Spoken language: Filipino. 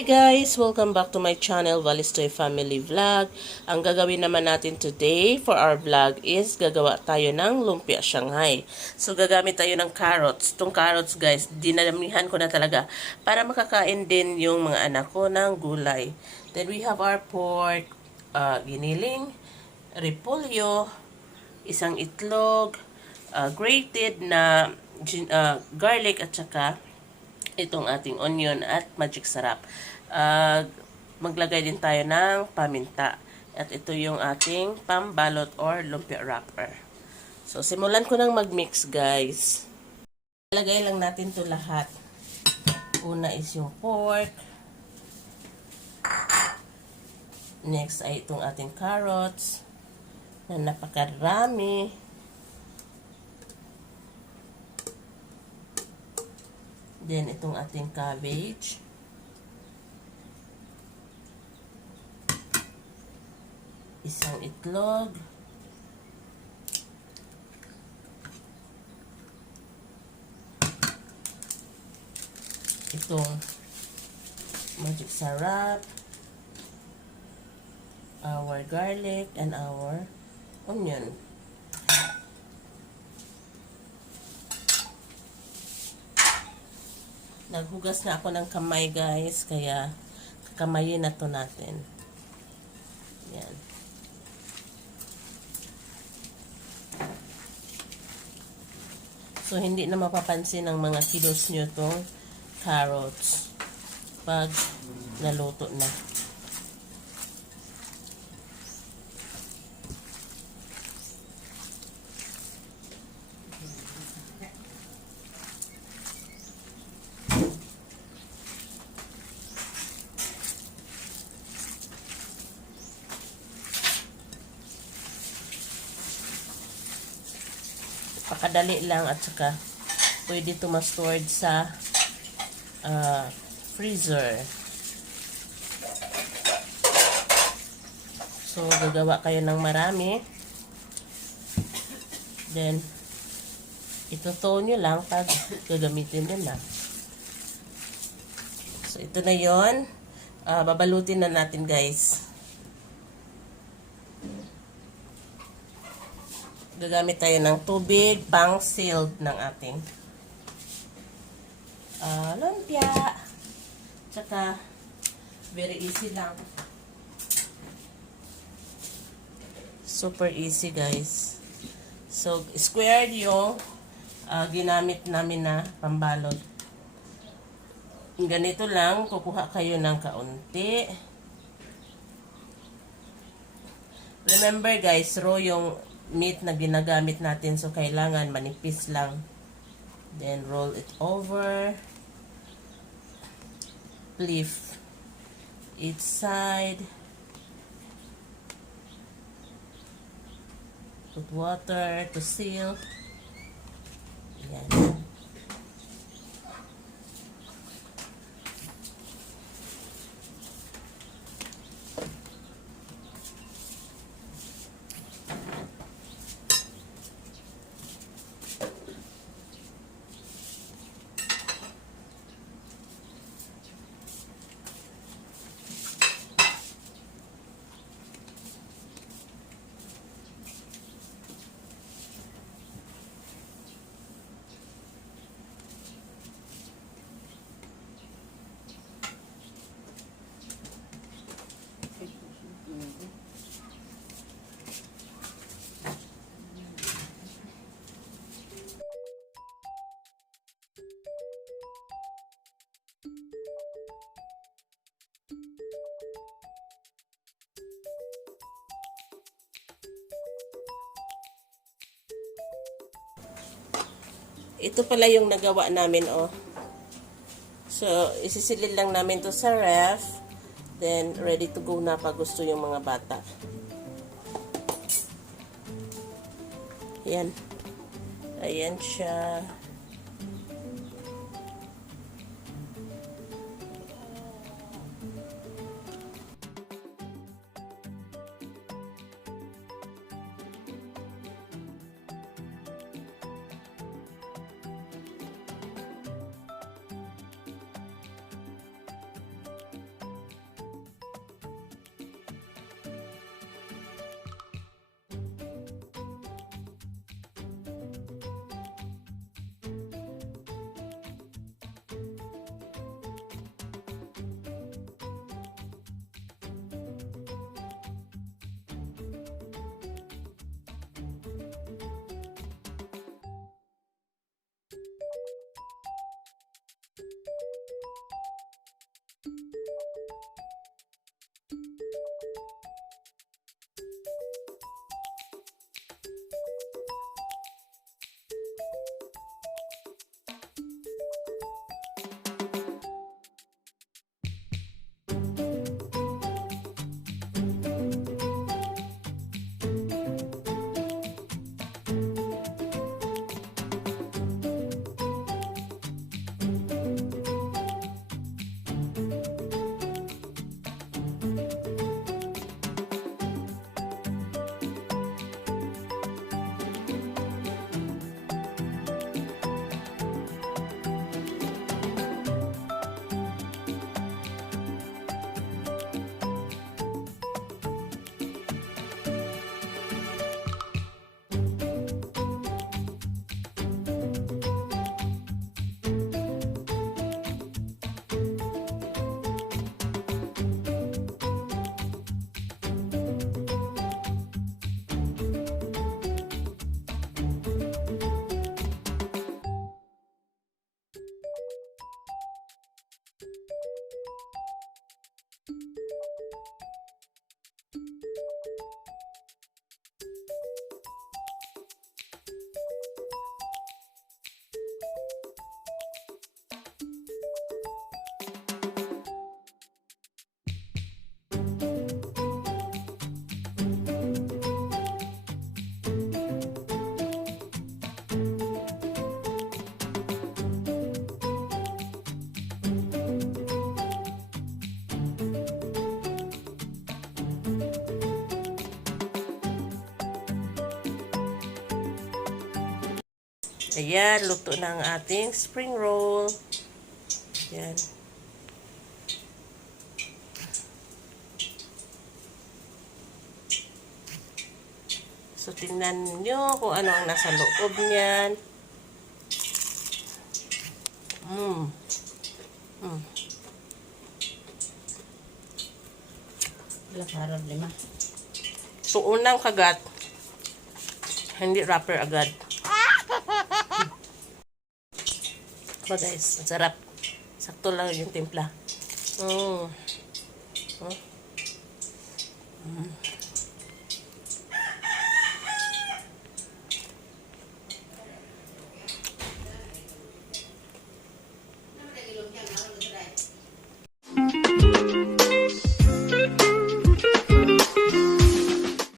Hi guys! Welcome back to my channel, Valistoy Family Vlog. Ang gagawin naman natin today for our vlog is gagawa tayo ng lumpia Shanghai. So gagamit tayo ng carrots. Itong carrots guys, dinalamihan ko na talaga para makakain din yung mga anak ko ng gulay. Then we have our pork, giniling, repolyo, isang itlog, grated na garlic at saka itong ating onion at magic sarap. Maglagay din tayo ng paminta. At ito yung ating pambalot or lumpia wrapper. So, simulan ko nang mag-mix, guys. Ilagay lang natin to lahat. Una is yung pork. Next ay itong ating carrots na napakarami. Then, itong ating cabbage. Isang itlog. Itong magic sarap. Our garlic and our onion. Naghugas na ako ng kamay guys, kaya kakamayin na to natin. Yan. So, hindi na mapapansin ng mga kiddos nyo tong carrots pag naluto na. Pakadali lang at saka pwede ito ma-stored sa freezer. So, gagawa kayo ng marami. Then, ito-thaw nyo lang pag gagamitin nyo na. So, ito na yon. Babalutin na natin guys. Gagamit tayo ng tubig pang sealed ng ating lumpia. Tsaka, very easy lang. Super easy guys. So, squared yung ginamit namin na pambalot. Ganito lang, kukuha kayo ng kaunti. Remember guys, raw yung meat na ginagamit natin, so kailangan manipis lang. Then roll it over. Flip each side. Put water to seal. Yan. Ito pala yung nagawa namin, oh. So, isisilid lang namin to sa ref. Then, ready to go na pag gusto yung mga bata. Ayan. Ayan siya. Ayan, luto na ang ating spring roll. Ayan. So, tingnan nyo kung ano ang nasa loob niyan. Harap 5. So, unang kagat, hindi wrapper agad. Ba guys, ang sarap. Sakto lang yung timpla.